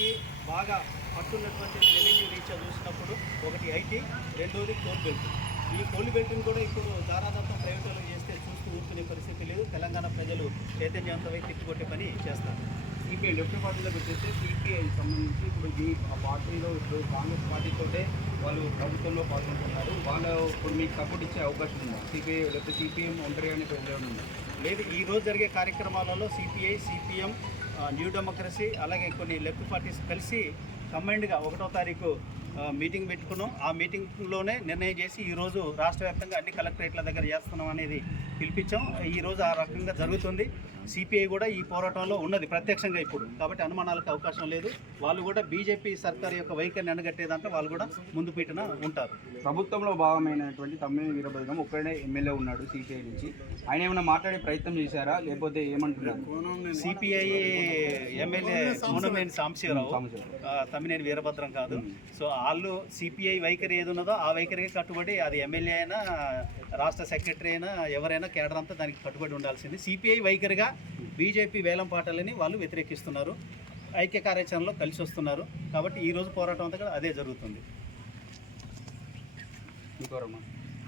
బీజేపీకి బాగా పట్టున్నటువంటి రెవెన్యూ రీత్యా చూసినప్పుడు ఒకటి ఐటీ, రెండోది కోల్ బెల్ట్. ఈ కోల్ బెల్ట్ని కూడా ఇప్పుడు దారాదత్తం ప్రైవేటులు చేస్తే చూస్తూ ఊరుకునే పరిస్థితి లేదు. తెలంగాణ ప్రజలు చైతన్యవంతమై తిప్పికొట్టే పని చేస్తారు. సిపిఐ లెఫ్ట్ పార్టీలోకి వచ్చేస్తే సిపిఐ సంబంధించి ఇప్పుడు ఆ పార్టీలో ఇప్పుడు కాంగ్రెస్ పార్టీతోటే వాళ్ళు ప్రభుత్వంలో పాల్గొంటున్నారు. వాళ్ళు ఇప్పుడు మీకు సపోర్ట్ ఇచ్చే అవకాశం ఉందా? సిపిఐ లేకపోతే సిపిఎం ఒంటరిగానే ఉందా? లేదు, ఈరోజు జరిగే కార్యక్రమాలలో సిపిఐ, సిపిఎం, న్యూ డెమోక్రసీ అలాగే కొన్ని లెఫ్ట్ పార్టీస్ కలిసి కంబైన్డ్గా 1వ తారీఖు మీటింగ్ పెట్టుకున్నాం. ఆ మీటింగ్లోనే నిర్ణయం చేసి ఈరోజు రాష్ట్ర వ్యాప్తంగా అన్ని కలెక్టరేట్ల దగ్గర చేస్తున్నాం అనేది పిలిపించాం. ఈరోజు ఆ రకంగా జరుగుతుంది. సిపిఐ కూడా ఈ పోరాటంలో ఉన్నది ప్రత్యక్షంగా ఇప్పుడు, కాబట్టి అనుమానాలకు అవకాశం లేదు. వాళ్ళు కూడా బీజేపీ సర్కార్ యొక్క వైఖరిని ఎండగట్టేదంటే వాళ్ళు కూడా ముందు పీటన ఉంటారు. ప్రభుత్వంలో భాగమైనటువంటి తమ్మినేని వీరభద్రం ఒక్కడే ఎమ్మెల్యే ఉన్నాడు సిపిఐ నుంచి. ఆయన ఏమైనా మాట్లాడే ప్రయత్నం చేశారా, లేకపోతే ఏమంటున్నారు? సిపిఐ ఎమ్మెల్యే మూనమేని సాంబశివరావు, తమ్మినేని వీరభద్రం కాదు. సో వాళ్ళు సిపిఐ వైఖరి ఏది ఉన్నదో ఆ వైఖరికి కట్టుబడి, అది ఎమ్మెల్యే అయినా రాష్ట్ర సెక్రటరీ అయినా ఎవరైనా కేడర్ అంతా దానికి కట్టుబడి ఉండాల్సింది. సిపిఐ వైఖరిగా బీజేపీ వేలం పాటలని వాళ్ళు వ్యతిరేకిస్తున్నారు, ఐక్య కార్యాచరణలో కలిసి వస్తున్నారు. కాబట్టి ఈరోజు పోరాటం అంతా కూడా అదే జరుగుతుంది.